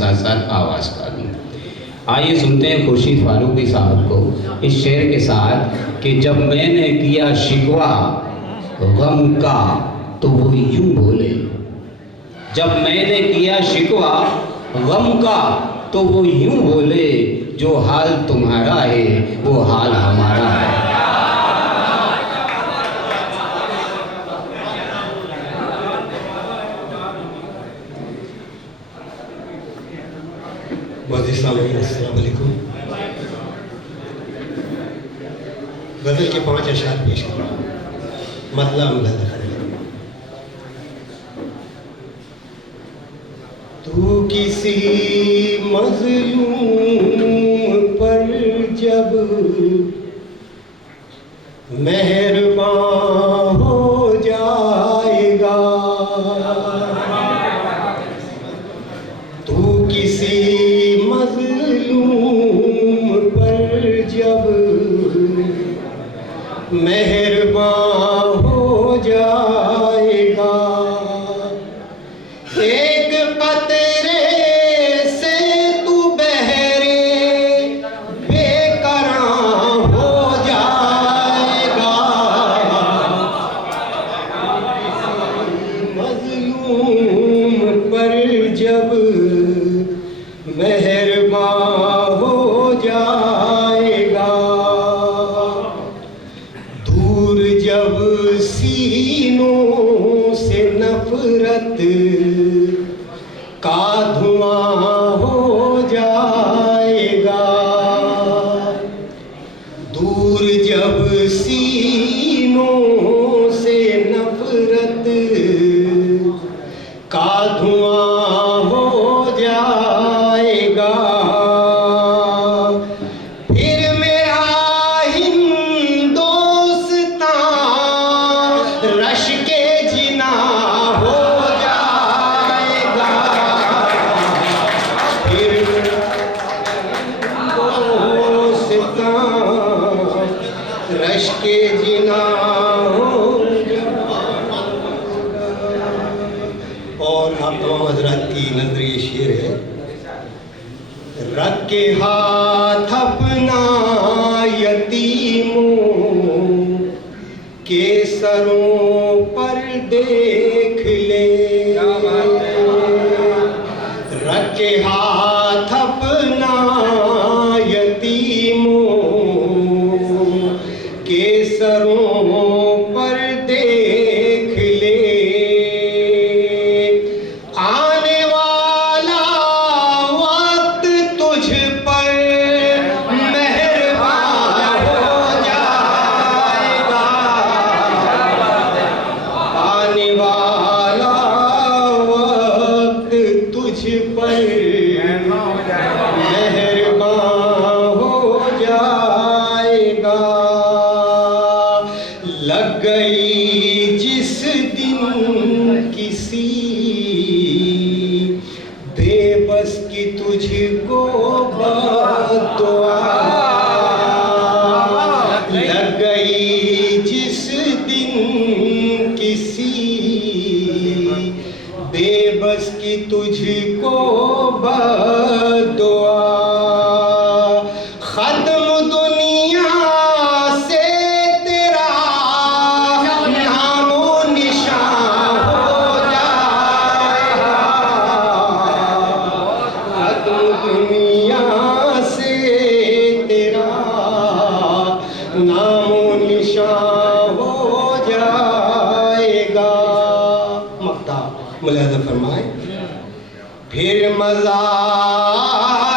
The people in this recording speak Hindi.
साथ साथ आवाज़ का भी। आइए सुनते हैं खुर्शीद फारूकी साहब को इस शेर के साथ कि जब मैंने किया शिकवा गम का तो वो यूं बोले। जब मैंने किया शिकवा गम का तो वो यूं बोले, जो हाल तुम्हारा है वो हाल हमारा है। अस्सलाम वालेकुम। गज़ल के 5 अशआर पेश कर रहा हूँ। मतलब तू किसी मज़लूम पर जब मेहरबान हो जाएगा, तू किसी जब मेहरबान हो जाएगा, एक कतरे से तू बहरे बेकरार हो जाएगा। मज़लूम पर जब मेहरबान हो जाएगा, दूर जब सीनों से नफरत का धुआं हो जाएगा, दूर जब सीनों से नफरत का धुआं हो जाएगा, के जिना हो। और आप तमाम हजरात की नजर ये शेर है। रख के हाथ अपना यतीमों के सरों पर देख ले, रख के हाथ अपना यतीमों के सरों पर देख ले, आने वाला वक्त तुझ पर मेहरबान हो जाएगा, आने वाला वक्त तुझ पर मेहरबान हो जाएगा। लग गई जिस दिन किसी बेबस की तुझको बद्दुआ, लग गई जिस दिन किसी बेबस की तुझको बद्दुआ, खत्म दुनिया से तेरा नामो निशान हो जाएगा, खत्म दुनिया से तेरा नामो निशान हो जाएगा। मक्ता मुलाहिज़ा फरमाए। फिर मज़ार